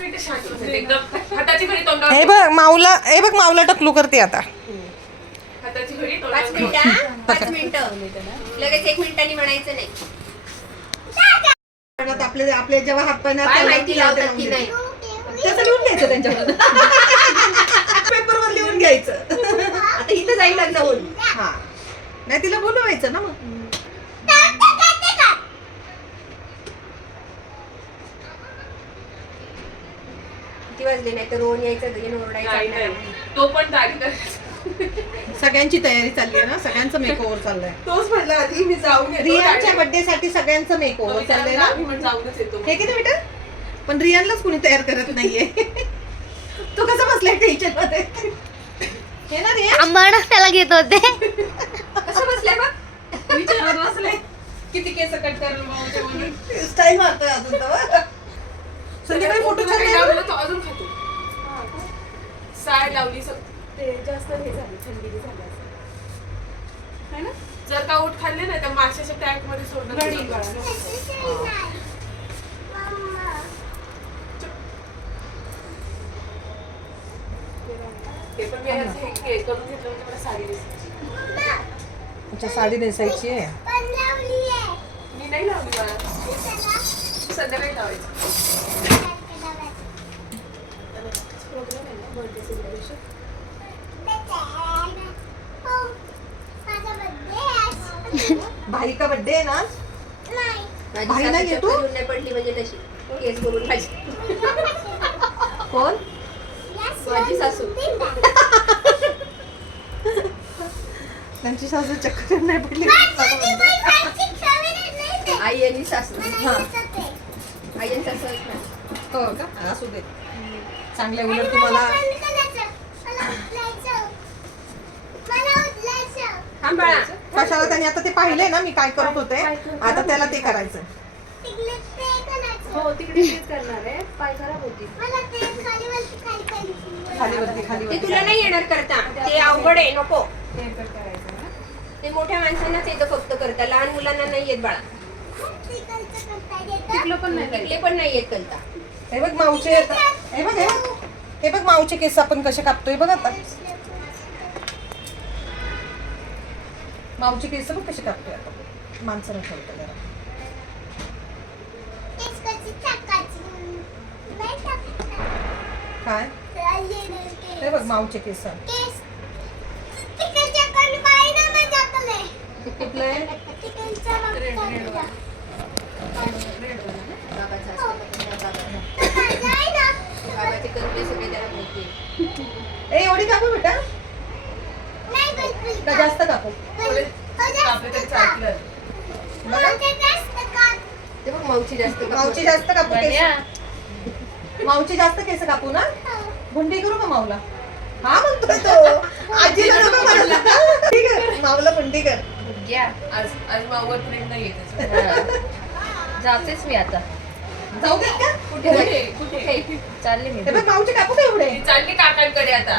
मिनिटं शांत बसायचं एकदम. हाताची घडी तोंडावर. हे बघ माऊला टकलू करते आता. हाताची घडी 5 तोंडावर. मिनिटं 5 मिनिटं लगेच 1 मिनिटांनी म्हणायचं नाही. आपले जेव्हा हात पाय काय माहिती लावतात की नाही. तसं लिहून घ्यायचं त्यांच्याकडून. पेपरवर लिहून घ्यायचं. आता इथं जाईल ना जाऊन. हा नाही तिला बोलवायचं ना मग. किती वाजले नाही तर रोहन यायचं घरी नाही, ओरडायचं. नाही. तो पण दाढी करायचा. सगळ्यांची तयारी चालली आहे ना, सगळ्यांचं मेकओव्हर चाललंय. तोच म्हटलं आधी मी जाऊन येतो. रियानच्या बर्थडे साठी सगळ्यांचं मेकओव्हर चाललंय ना. आम्ही पण जाऊनच येतो. हे किती बेटा पण रियानलाच कुणी तयार करत नाहीये. तू कसं बसलाय टेन्शन मध्ये. हे ना रियान आंबाडा त्याला घेत होते. कसं बसलाय बघ. विचारत बसले किती केस कट करायला मावच्या म्हणून. स्टाईल मारतोय अजून तर. संध्याकाळी फोटो छान काही नाही लावलं तो अजून खातो. साय लावली ते जास्त हे झाली थंडी झाली असं. है ना जर का ओट खाल्ले ना तर माशाच्या टँक मध्ये सोडणार. ते पण मी असं हे करून घेतलं म्हणजे मला साडी दिसायची. अच्छा साडी नेसायची आहे. मी नाही लावली मला. संध्याकाळी लावायचं. प्रोग्राम आहे ना बर्थडे सेलिब्रेशन. भाई का बर्थडे आहे ना. माझी भाई सासू नाही येतो? चक्कर येऊन नाही पडली म्हणजे तशी केस करून माझी. कोण माझी सासू. त्यांची सासू चक्कर नाही पडली. आई आणि सासू. हा आई आणि सासू आहेत ना. हो का असू दे. चांगल्या उलट तुम्हाला थांब बाळा. कशाला त्यांनी आता ते पाहिलंय ना मी काय करत होते. आता त्याला ते करायचं. हो तिकडे तेच करणार आहे. पाय खराब होती. खाली वरती ते तुला नाही येणार करता. ते अवघड आहे नको. हेअर कट करायचं ना. ते मोठ्या माणसांनाच येतं फक्त करता. लहान मुलांना नाही येत बाळा. टिकलं पण नाही टिकले पण नाही येत करता. हे बघ माऊचे हे बघ माऊचे केस आपण कसे कापतोय बघ आता. माऊचे केस बघ कसे कापतोय आता. माणसानं ठेवतं जरा. काय हे बघ माऊचे केस कुठलं आहे. बाबाचा असतो. बाबाचे करते सगळे त्याला माहिती आहे. ए एवढी कापू बेटा का जास्त कापू. आपले तरी चाललं. ते बघ मावशी जास्त माऊची जास्त कापू केस. माऊची जास्त केस कापू ना. भुंडी करू का माऊला. हा म्हणतोय तो. आजीला नको म्हणत होता. ठीक आहे माऊला भुंडी कर. आज मावर ट्रेन नाही येत. जातेच मी आता. जाऊ दे का. कुठे चालले मी. हे बघ माऊचे कापू का एवढे. ती चालली काकांकडे आता.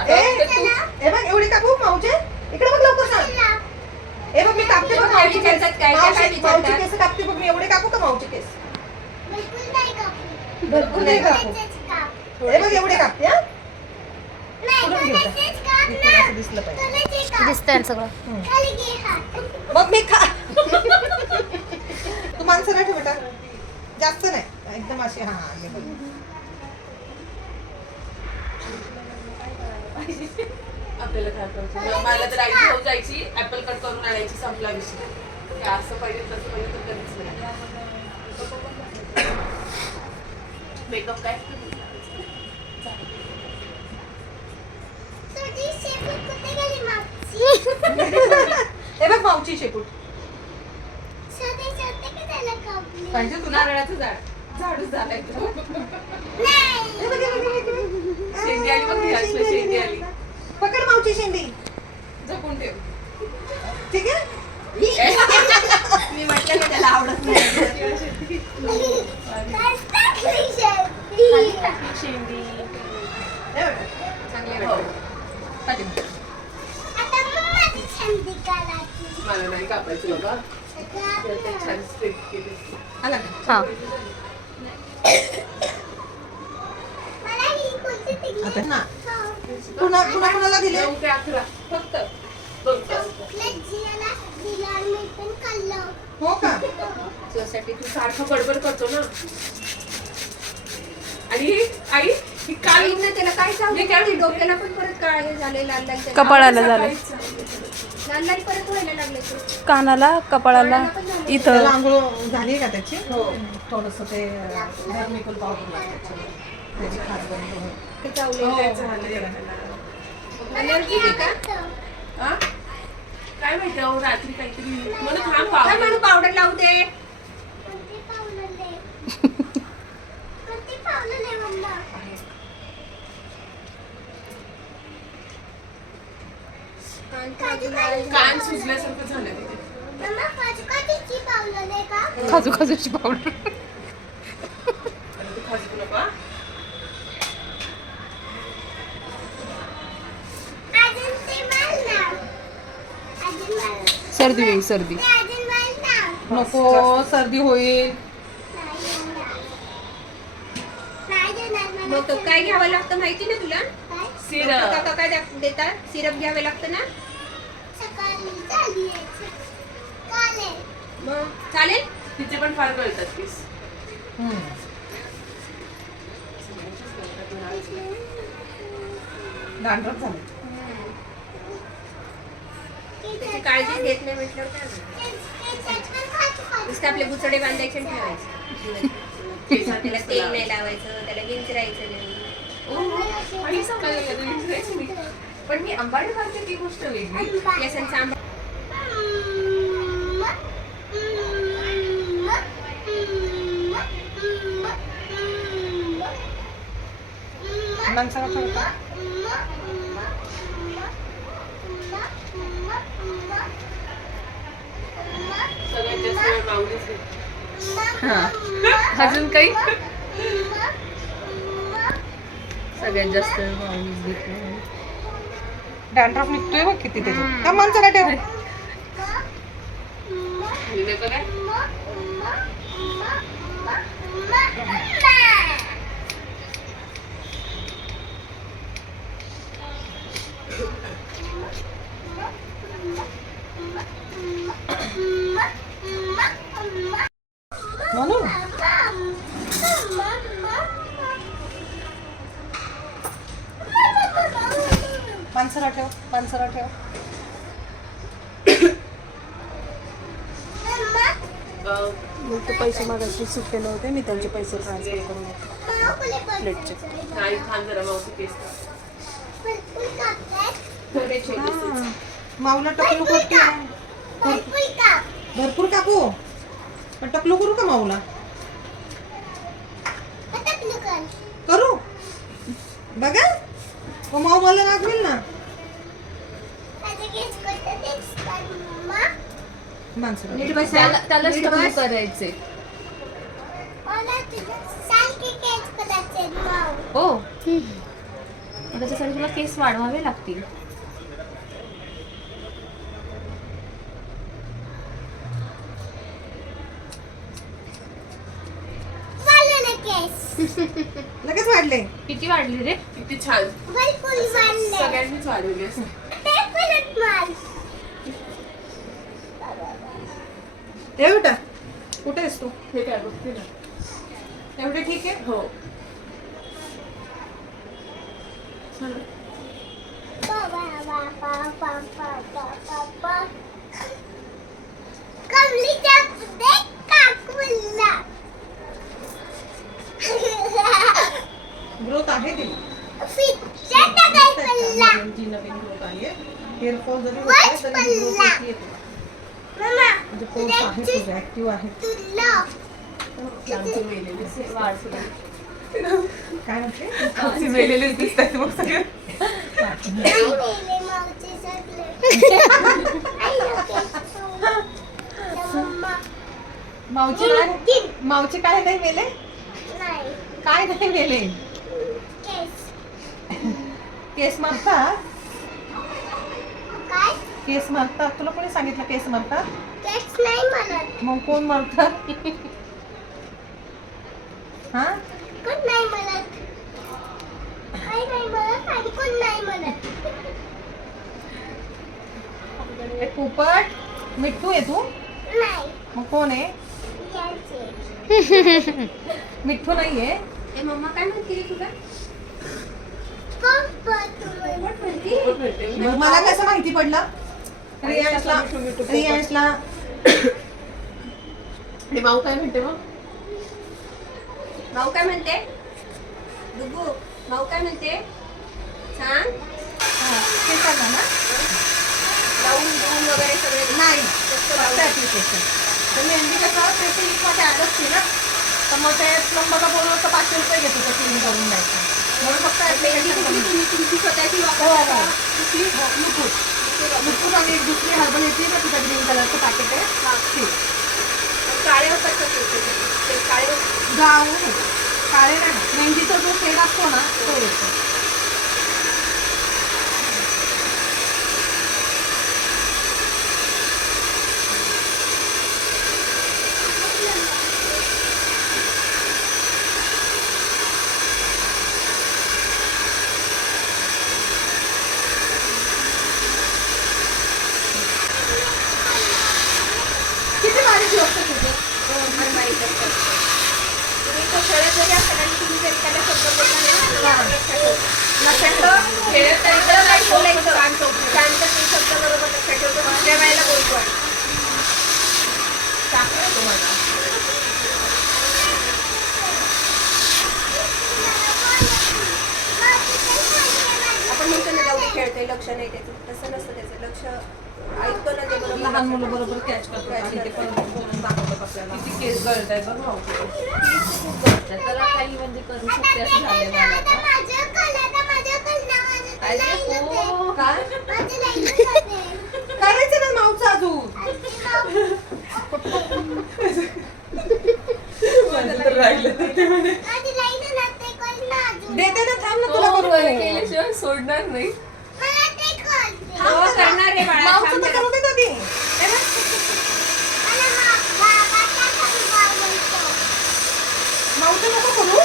हे बघ एवढे कापू माऊचे. इकडे बघ लवकर सांग. हे बघ मी कापते बघ माऊची केस. माऊची केस कापते बघ मी. एवढे कापू का माऊचे केस. भरपूर नाही कापू. हे बघ एवढे कापते. हा पुढून घेऊ का? इकडे असं दिसलं पाहिजे. दिसतंय सगळं. मग मी तू माणसं नाही ठेव बेटा. जास्त नाही एकदम अशी. हा हे बघ. आपल्याला काय करायचं. मला तर आई घेऊन जायची ऍपल कट करून आणायची. संपला विषय. हे असं पाहिजे तसं पाहिजे तर कधीच नाही. मेकअप काय हे बघ माऊची शेपूट पाहिजे तुला. नारळाचं झाडूच झालाय तो. शेंडी आली बघ. ती शेंडी आली. पकड माऊची शेंडी. जपून ठेव. ठीक आहे. मी म्हटलं की त्याला आवडत नाही. शेंडी हे बघ. चांगले हो. वाटतं. मला नाही कापायचं बाबा. छान स्ट्रेट केली. आला का? हा. आता ना कुणाला दिले 9 ते 11 फक्त 2 तास. हो का त्यासाठी तू सारखं बडबड करतो ना. आणि आई ही काल ना त्याला काय सांगू काय म्हणते? डोक्याला पण परत काळे झाले लाल लाल त्याला. कपाळाला झालं, लाल लाल परत व्हायला लागले ते. कानाला, कपाळाला, त्याला इथं. आंघोळ झाली का त्याची थोडस ते धर्मिकल पावडर लागतं त्याची खास बंद होईल. ते चावले. हो, झालंय. अलर्जी आहे का? हा? काय माहिती अहो, रात्री काहीतरी म्हणून थांब काय पाव. म्हणून पावडर लावू दे. कान सुजल्यासारखं झालं तिथे. खाजू खाजूची पावडर. आणि ते खाजू नका. सर्दी होईल, सर्दी. नको सर्दी होईल. मग तो काय घ्यावं लागतं माहिती ना तुला? सिरप. काका काय देतात? सिरप घ्यावे लागतं ना? मग चालेल? तिचे पण फार कळतात केस. दांडरट झाले. त्याची काळजी घेत नाही म्हटल्यावर काय होणार? नुसतं आपले गुचडे बांधायचे आणि ठेवायचे. त्याला तेल नाही लावायचं, त्याला विंचरायचं नाही. आई सांगायला लागली, विचारायची नाही. पण मी आंबाडे घालते ती गोष्ट वेगळी. केसांचा आंबा. माणसाला ठेवता सगळ्यात जास्त वेळ माऊलीच घेते. अजून काही सगळ्यात जास्त माऊलीच घेतलं. डॅन्ड्रफ निघतोय बघ किती त्याच्यात. त्या माणसाला ठेव. मी काय म्हणून माणसाला ठेव, माणसाला ठेव. ते पैसे मागायचे सुट्टे नव्हते, मी त्यांचे पैसे ट्रान्सफर करून घेतले प्लेटचे. नाही थांब जरा मावशी केस थोडे छोटे. माऊला टकलू करते. भरपूर कापू. पण टकलू करू का माऊला? करू बघा. माऊ मला रागवेल ना. माणसाला नीट बस. त्यालाच नीट टकलू बस. करायचे. हो त्याच्यासाठी तुला केस वाढवावे लागतील. लगेच वाढले. किती वाढले रे? किती छान. सगळ्यांनीच वाढवली असं. हे बेटा कुठे आहेस तू? हे काय बघते ना. एवढे ठीक आहे. हो ग्रोथ आहे ती. जी नवीन ग्रोथ आली आहे. हेअरफॉल जरी होतोय तरी ग्रोथ येते. म्हणजे पोर्स आहे तुझे ऍक्टिव्ह आहे. आमचे मेलेले वाढ काय म्हणते? आमचे मेलेले दिसतात मग सगळे. मावची काय नाही मेले? काय नाही मेले? केस मारतात. केस मारतात. तुला कोणी सांगितलं केस मारतात? मग कोण मारतात? हा पोपट मिठ्ठू आहे तू? मग कोण आहे? मिठ्ठू नाहीये. ए मम्मा काय म्हणते तुला? खूपच भेटते. मग मला कसं माहिती पडलं? रियांशला आणि माऊ काय म्हणते मग? भाऊ काय म्हणते? डुगू भाऊ काय म्हणते? सांग. ते सांगा ना. लावून देऊन वगैरे सगळे नाही फक्त ऍप्लिकेशन. तर मेहंदी कसं ते मध्ये ऍड असते ना, तर मग ते प्लंबरला बोलवलं तर 500 रुपये घेतो ते क्लीन करून द्यायचं. म्हणून फक्त मेहंदी application कुठली करून तुम्ही तुमची स्वतःची हो वापरता हो. का? कुठली लुकूट आणि एक दुसरी हर्बल येते ना, तिथं ग्रीन कलरचं पॅकेट आहे ती. काळे होतात का ते काळे गाव नाही, काळे नाही, मेहंदीचा जो शेड असतो ना तो येतो. किती बारीक लोक तुझे. बारीक असतात. तुम्ही तो खेळत जरी असाल आणि तुम्ही जरी त्याला शब्द बोलला ना, लक्षात ठेव. खेळत तरी तर नाही बोलायचं. शांत ते शब्द बरोबर लक्षात ठेवतो. दुसऱ्या वेळेला बोलतो आहे. टाकलं तुम्हाला. आपण म्हणतो ना जाऊ खेळतोय लक्ष नाही त्याचं, तसं नसतं त्याचं लक्ष. ऐकतो ना ते बरोबर. लहान मुलं बरोबर कॅच करतात आणि ते परत बोलून दाखवतात आपल्याला. किती केस गळतायत बघ माऊ. त्याला काही म्हणजे करू शकते असं झालं मला आता. अरे हो. काय करायचं ना माऊचं अजून. माझं तर राहिलं तर ते म्हणे देते ना, थांब ना हो, तुला करून बरं देऊ. केल्याशिवाय सोडणार नाही. हो, करणार रे बाळा. माऊचं थांब तर जरा. करू दे दादी. हे ना? माऊचं नको करू.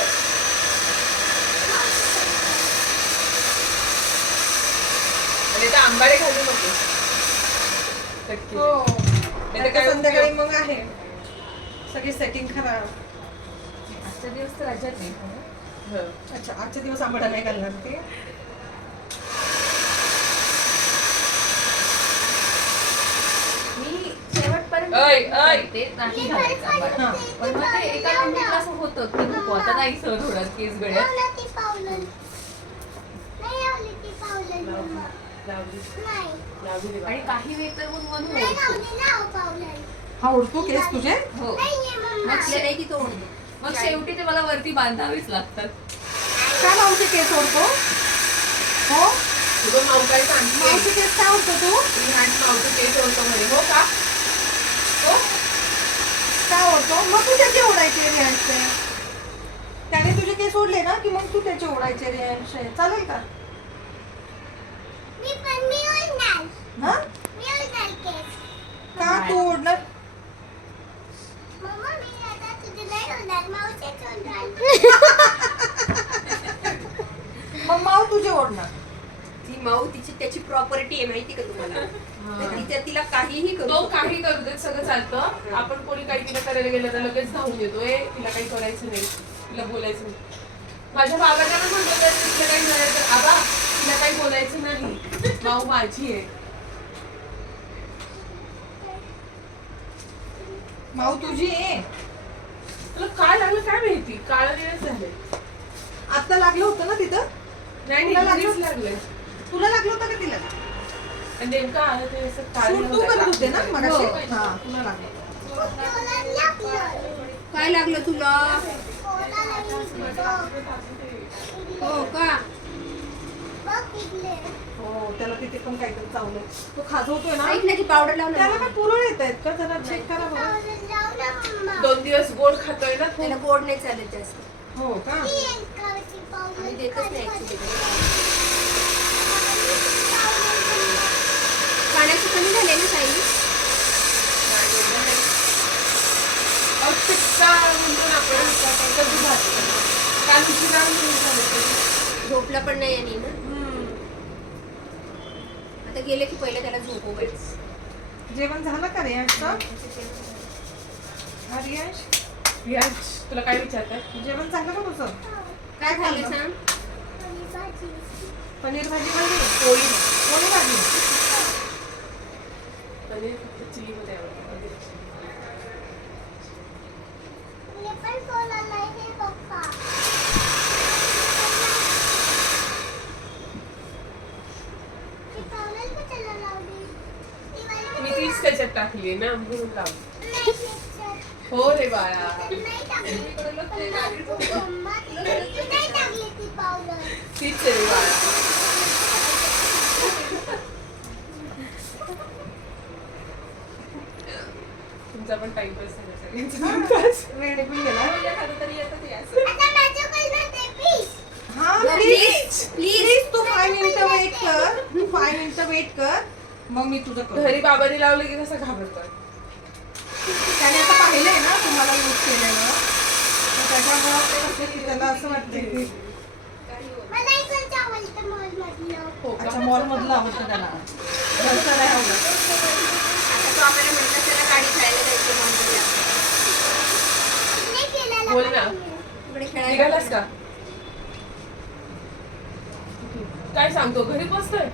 आणि ते आंबाडे घालू नको. नक्की. हो. नाही तर काय आता संध्याकाळी मग आहे सगळी सेटिंग खराब. आजच्या दिवस तर अजिबात नाही. हं. अच्छा, आजचे दिवस आंबडा नाही घालणार ते. मी शेवटपर्यंत ऐ, ऐ. ते नाही घालायचं आंबाडा. हा. पण मग ते एका मिनिटला असं होतं की नको आता नाही सहन होणार केस गळ्यात. लावली. लावली रे आणि बाबा. काही वेळ तर मग मन होतं. हा उडतो केस तुझे. हो. म्हटलं नाही की तो ओढतो. मग शेवटी ते मला वरती बांधावीच लागतात. काय माऊचे केस ओढतो? हो तुझं माऊ काय सांगते? माऊचे केस काय ओढतो तू? मी हात माऊचं केस ओळखतो म्हणे. हो का? हो? काय ओढतो? मग तू त्याचे ओढायचे रियांशचे. त्याने तुझे केस ओढले ना की मग तू त्याचे ओढायचे रियांशचे. चालेल का? हा? का तू ओढणार? मग माऊ तुझे ओढणार. ती माऊ तिची त्याची प्रॉपर्टी आहे माहिती का तुम्हाला? तर तिच्या तिला काहीही करू तो शकतो. काही करू देत, सगळं चालतं. आपण कोणी काही तिला करायला गेलं तर लगेच धावून येतो. तिला काही करायचं नाही, तिला बोलायचं नाही. माझ्या बाबांना पण म्हणतो तर तिला काही झालं तर आबा तिला काही बोलायचं नाही, माऊ माझी आहे. माऊ तुझी आहे. तुला काय लागलं काय माहिती, काळं दिवस झाले. आता लागलं होतं ना तिथं? नाही तुला नाही, लागलं? घरीच लागलंय. तुला लागलं होतं का तिला? आणि नेमकं आलं ते असं काळं सूट तू होतं करत का? होते ना मगाशी? हो. हा, तुला लागलं. काय लागलं तुला? हो का? हो, त्याला तिथे पण काहीतरी चावलंय. तो खाजवतोय ना. ऐक ना की पावडर लावून त्याला काय पुरळ येत आहेत का? जरा चेक करा बरं. 2 दिवस गोड खातोय ना खूप. त्याला गोड नाही चालत जास्त. हो का? आम्ही देतच नाही actually. पाण्याचं कमी झालंय ना साई? औषधचा म्हणतो ना आपण, कधी घातलं. काल उशिरा झालं कधी. झोपला पण नाही आणि ना. आता गेले की पहिले त्याला झोपवायचं. जेवण झालं का रियांशचं? हा रियांश, रियांश, तुला काय विचारतात? जेवण झालं का तुझं? काय खाल्लं खाल्लं? सांग? पनीर भाजी खाल्ली? पोळी. कोणी भाजी? पनीर फक्त चिलीमध्ये आवडतं. मी तीच त्याच्यात टाकली ना म्हणून लावली. हो रे बाळा. तीच आहे रे बाळा. तुमचा पण टाइमपास झाला सगळ्यांचा. वेळ निघून गेला. तरी येतं ते असं. हा प्लीज प्लीज तू 5 मिनिटं वेट कर. तू 5 मिनिटं वेट कर, मग मी तुझं करतो. घरी बाबांनी लावलं की कसं घाबरतोय. त्याने आता पाहिलंय ना तुम्हाला यूज केलेलं, तर त्याच्यामुळं ते कसं की त्याला असं वाटतंय की हो का? अच्छा मॉल मधलं आवडतं त्याला, घरचं नाही आवडत. आता तो आम्हाला म्हणतो त्याला गाडी खेळायला जायचं म्हणून बोल ना. इकडे खेळायला निघालास का? काय सांगतो घरी बसतोय.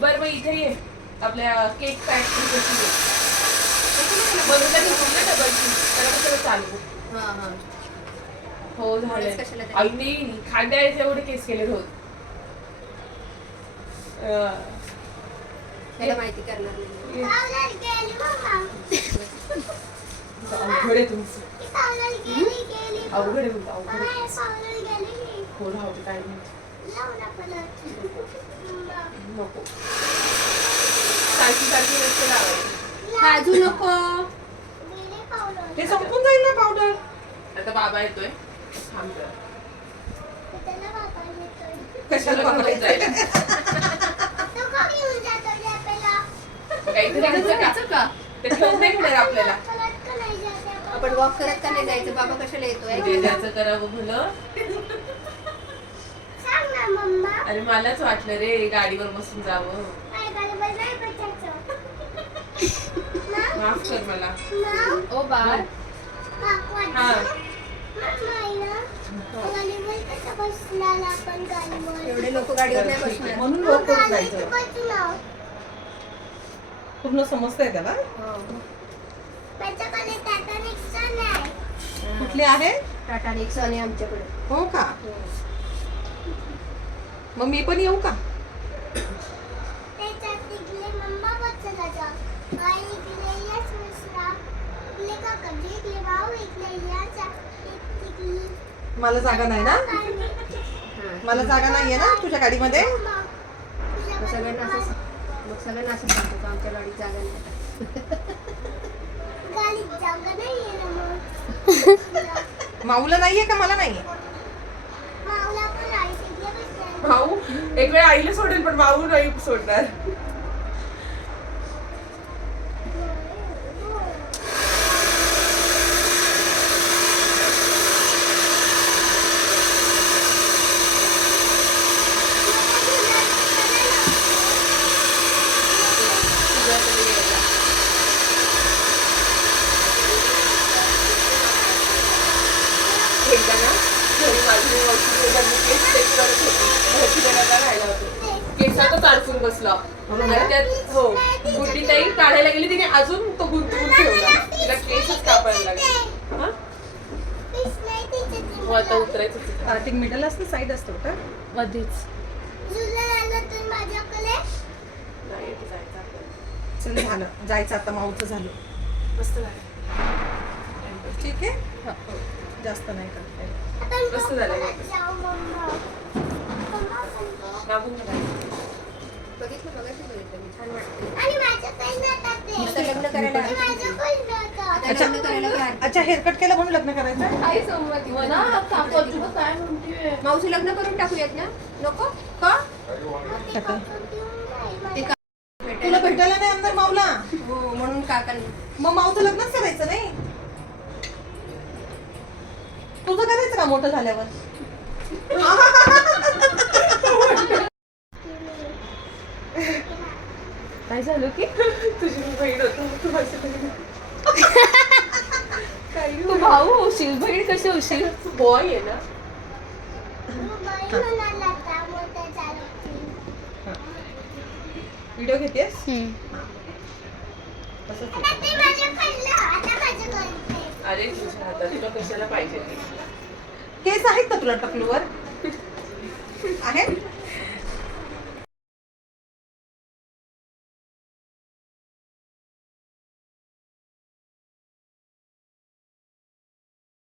बर मग इथे ये, आपल्या केक फॅक्टरी कशी आहे बनवून घेऊन ना डबलची, त्याला कसं चालू. हा हा हो झालंय. कशाला ते? आईने खांद्याचे एवढे केस केले रोज. त्याला माहिती करणार नाही. अवघड आहे तुमचं. अवघड आहे तुमचं, अवघड आहे. हो राहू दे, काय नाही. नको सारखी सारखी नसते लावायची. काजू नको. ते संपून जाईल ना पावडर. आता बाबा येतोय, थांब जरा. कशाला घेऊन वापरायचं? जायला काहीतरी जायचं का? ते ठेवून नाही घेणार आपल्याला. आपण वॉक करत का नाही जायचं? बाबा कशाला येतोय? जे ज्याचं करावं भलं. अरे मलाच वाटलं रे गाडीवर बसून जावं. माफ कर मला. ओ बाळ हा एवढे लोक गाडीवर नाही बसणार. म्हणून लोक करून जायचं. पूर्ण समजतंय त्याला. कुठली आहे? टाटा नेक्सॉन आहे आमच्याकडे. हो का? मग मी पण येऊ का? मला जागा नाही ना, मला जागा नाहीये ना तुझ्या गाडीमध्ये. मग सगळ्यांना असं सांगतो आमच्या गाडीत जागा नाही. माऊला नाहीये का मला नाहीये? भाऊ एक वेळ आईला सोडेल पण भाऊ नाही सोडणार. एकदा ना घरी माझी औषधी केस चेक करत होती, मोठी देण्याला राहिला होतो. केसातच अडकून बसला आणि त्यात हो गुड्डी ताई काढायला गेली, तिने अजून तो गुंतवून ठेवला. तिला केसच कापायला लागले. हा हो आता उतरायचं तिथं. स्टार्टिंग मिडल असतं, साईड असतो का? मध्येच. नाही येत जायचं आपल्याला. चल झालं, जायचं आता. माऊचं झालं. मस्त झालं. ठीक आहे, जास्त नाही करत. मस्त झालं. मागून बघायचं. बघितलं मी छान वाटतं. आता लग्न करायला आता लग्न करायला काय? अच्छा, हेअरकट केलं म्हणून लग्न करायचं? आई संमती म्हणा. काकू तुला काय म्हणते? मावशी लग्न करून टाकूयात ना? नको का? ते का तुला भेटायला नाही अंदर माऊला? हो म्हणून काकांनी. मग माऊचं लग्नच करायचं नाही? तुझं करायचं का मोठं झाल्यावर? काय झालं की तुझी मी बहीण होतो तू माझी बहीण. काही तू भाऊ होशील बहीण कशी होशील बॉय आहे ना. व्हिडिओ घेतेस हम्म. तसंच अरे तुझ्या हातात तुला कशाला पाहिजे ते? केस आहेत का तुला टकलूवर आहेत